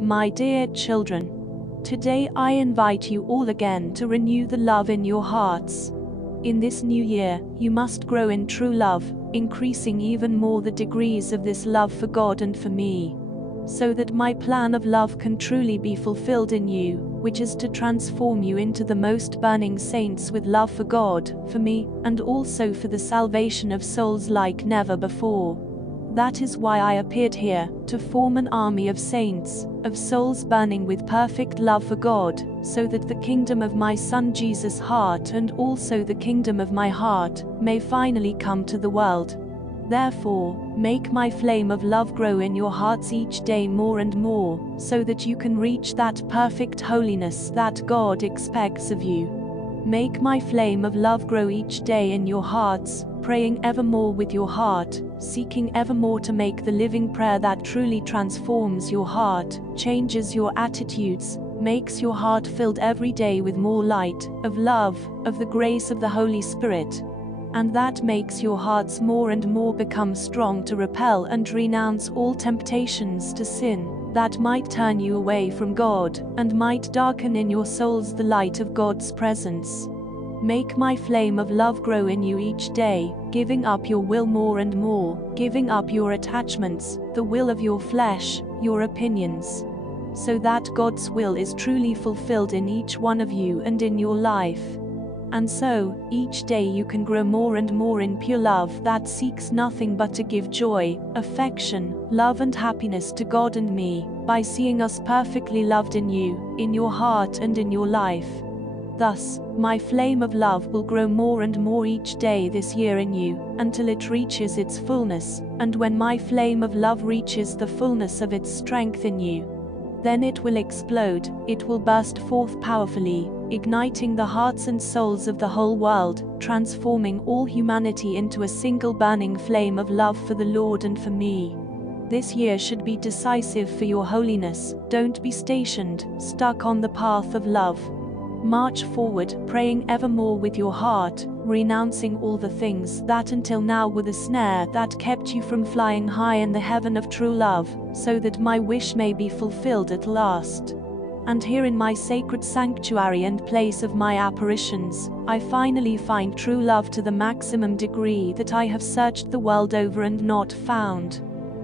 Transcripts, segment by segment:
My dear children, today I invite you all again to renew the love in your hearts. In this new year, you must grow in true love, increasing even more the degrees of this love for God and for me, so that my plan of love can truly be fulfilled in you, which is to transform you into the most burning saints with love for God, for me, and also for the salvation of souls like never before. That is why I appeared here, to form an army of saints, of souls burning with perfect love for God, so that the kingdom of my Son Jesus' heart and also the kingdom of my heart may finally come to the world. Therefore, make my flame of love grow in your hearts each day more and more, so that you can reach that perfect holiness that God expects of you. Make my flame of love grow each day in your hearts, praying evermore with your heart, seeking evermore to make the living prayer that truly transforms your heart, changes your attitudes, makes your heart filled every day with more light, of love, of the grace of the Holy Spirit. And that makes your hearts more and more become strong to repel and renounce all temptations to sin, that might turn you away from God, and might darken in your souls the light of God's presence. Make my flame of love grow in you each day, giving up your will more and more, giving up your attachments, the will of your flesh, your opinions, so that God's will is truly fulfilled in each one of you and in your life. And so, each day you can grow more and more in pure love that seeks nothing but to give joy, affection, love and happiness to God and me, by seeing us perfectly loved in you, in your heart and in your life. Thus, my flame of love will grow more and more each day this year in you, until it reaches its fullness, and when my flame of love reaches the fullness of its strength in you, then it will explode, it will burst forth powerfully, igniting the hearts and souls of the whole world, transforming all humanity into a single burning flame of love for the Lord and for me. This year should be decisive for your holiness. Don't be stationed, stuck on the path of love. March forward, praying evermore with your heart, renouncing all the things that until now were the snare that kept you from flying high in the heaven of true love, so that my wish may be fulfilled at last. And here in my sacred sanctuary and place of my apparitions, I finally find true love to the maximum degree that I have searched the world over and not found.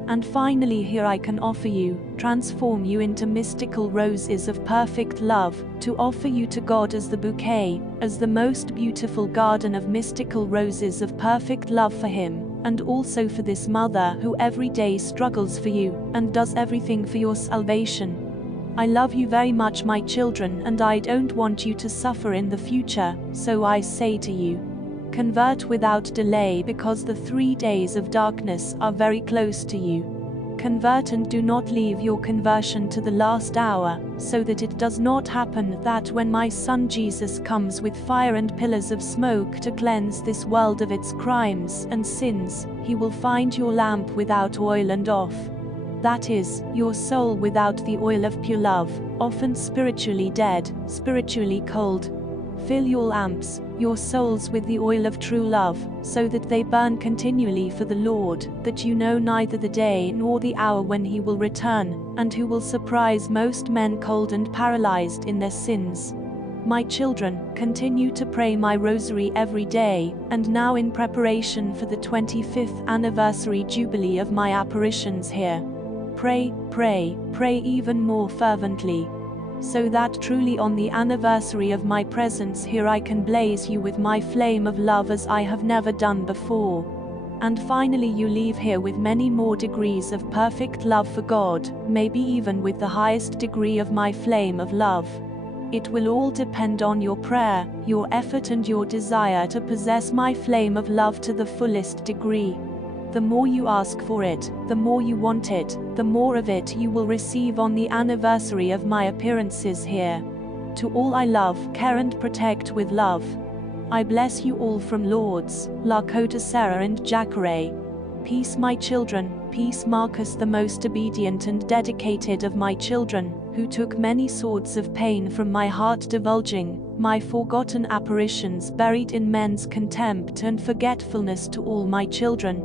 And finally here I can offer you, transform you into mystical roses of perfect love, to offer you to God as the bouquet, as the most beautiful garden of mystical roses of perfect love for Him, and also for this mother who every day struggles for you, and does everything for your salvation. I love you very much, my children, and I don't want you to suffer in the future, so I say to you, convert without delay, because the 3 days of darkness are very close to you. Convert and do not leave your conversion to the last hour, so that it does not happen that when my Son Jesus comes with fire and pillars of smoke to cleanse this world of its crimes and sins, He will find your lamp without oil and off. That is, your soul without the oil of pure love, often spiritually dead, spiritually cold. Fill your lamps, your souls, with the oil of true love, so that they burn continually for the Lord, that you know neither the day nor the hour when He will return, and who will surprise most men cold and paralyzed in their sins. My children, continue to pray my rosary every day, and now in preparation for the 25th anniversary jubilee of my apparitions here. Pray, pray, pray even more fervently, so that truly on the anniversary of my presence here I can blaze you with my flame of love as I have never done before. And finally you leave here with many more degrees of perfect love for God, maybe even with the highest degree of my flame of love. It will all depend on your prayer, your effort and your desire to possess my flame of love to the fullest degree. The more you ask for it, the more you want it, the more of it you will receive on the anniversary of my appearances here. To all I love, care and protect with love, I bless you all from Lords, Lakota, Sarah and Jacareí. Peace, my children, peace. Marcus, the most obedient and dedicated of my children, who took many swords of pain from my heart, divulging my forgotten apparitions buried in men's contempt and forgetfulness to all my children.